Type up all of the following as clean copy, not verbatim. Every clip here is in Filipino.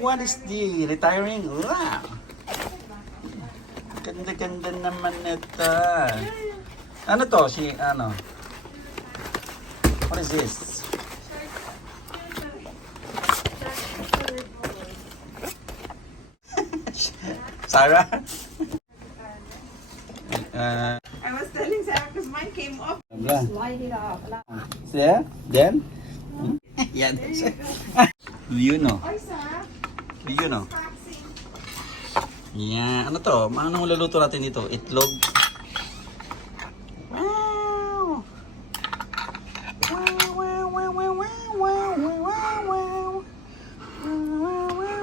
one is the retiring. Wow. Ganda-ganda naman ito. Ano to? Ano? What is this? Sarah? I was telling Sarah because mine came off. Slide it off. Yeah? Then? Yan. Do you know? Oy, Sarah. Do you know? Taxi. Yeah. Ano to? Anong luluto natin dito? Itlog? Wow! Wow, wow, wow, wow, wow, wow, wow, wow. Wow, wow,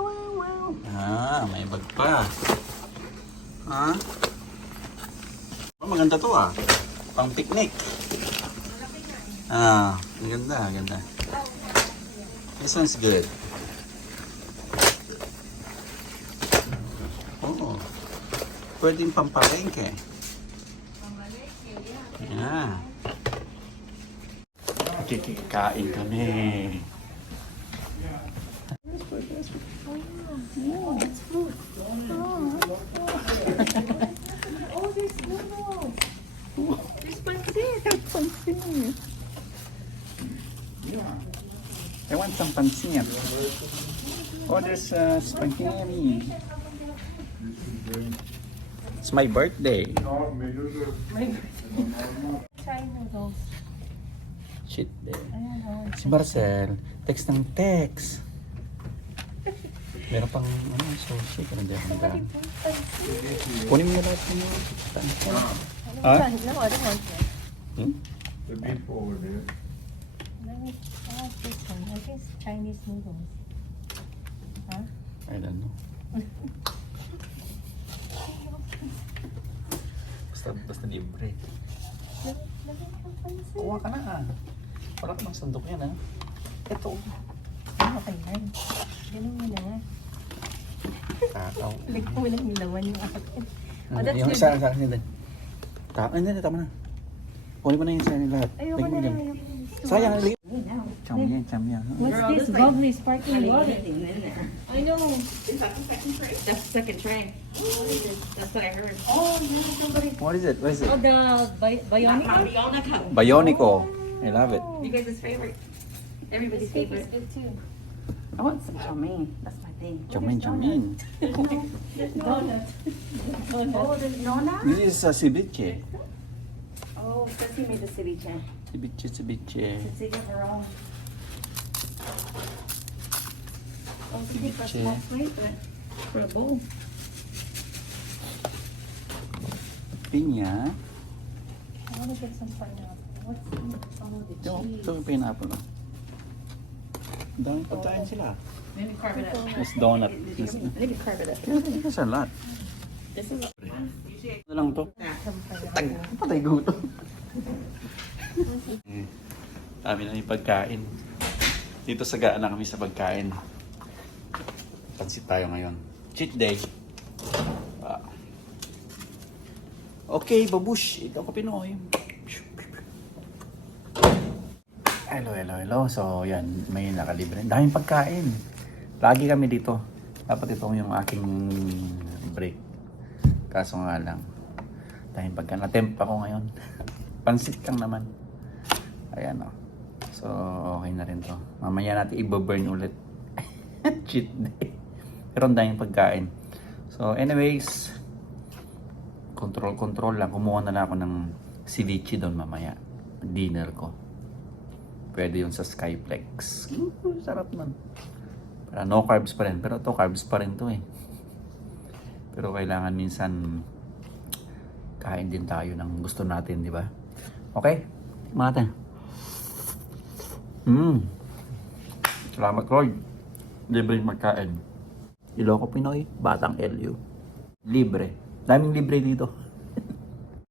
wow, wow, wow. May bag pa. Ha? Oh, maganda to ah. Pang picnic. Maganda, maganda. This one's good. Oh. Pwedeng pampalengke. Yeah. Kikikain kami. Oh, it's food. Oh, there's noodles. There's pancit. I want some pancit. Oh, there's spaghetti. It's my birthday. Try noodles. Shit day. Ayan, Si Marcel, text ng text. Meron pang sushi. Kaya hindi ako nagdaan. Kunin mo na lahat ng pancit. No, I don't want that. The beef over there. Let me try this one. I think it's Chinese noodles. Huh? I don't know. Basta libre. Kuha ka na Wala ka ng sandok yan Ito. Okay na. Ganun mo na. Kakao. Like, walang nilawan yung akin. That's Yung good. isa sa akin din. Hindi, tama na. Kunin mo na yung sa akin lahat. Ayoko Lagyan mo na. dyan. Ayoko. Sayang, lagyan. Chamyan. What's this bubbly sparkling water? in there. I know. Is that the second tray? That's the second tray. That's what I heard. Oh, yeah, somebody. What is it? What is it? Oh, the bionic one? Bionico. Bionico. I love it. You guys' favorite. Everybody's This cake is favorite. good too. I want some chow mein. That's my thing. Chamin. There's donut. Oh, there's Nona? This is ceviche. Oh, Ceci made the ceviche. Ceviche. Ceci got her own. Oh, Ceci for a Ceviche. small plate, but for a bowl. Pinya. I want to get some pineapple. What's the, oh, the cheese. Ito yung pineapple. Ang daming pagkain sila. Maybe carve it up. Mas donut. Maybe carve it up. There's a lot. This is Ano lang to? Some pineapple. Patay gutom. Dami na yung pagkain. Dito sa gaan na kami sa pagkain. Pansit tayo ngayon. Cheat day. Okay, babush. Ito ako Pinoy. Hello. So, yan. May nakalibre. Daming pagkain. Lagi kami dito. Dapat ito yung aking break. Kaso nga lang. Daming pagkain. Natemp ako ngayon. Pansit kang naman. Ayan o. So, okay na rin to. Mamaya natin i-burn ulit. Cheat day. Pero ang daming pagkain. So, anyways. Control lang. Kumuha na lang ako ng ceviche doon mamaya. Dinner ko. Pwede yun sa Skyplex. Sarap man. Para no carbs pa rin. Pero to carbs pa rin to Pero kailangan minsan kain din tayo ng gusto natin, di ba? Okay? Mata. Salamat, Lord. Libre magkain. Iloko Pinoy, Batang LU. Libre. Daming libre dito.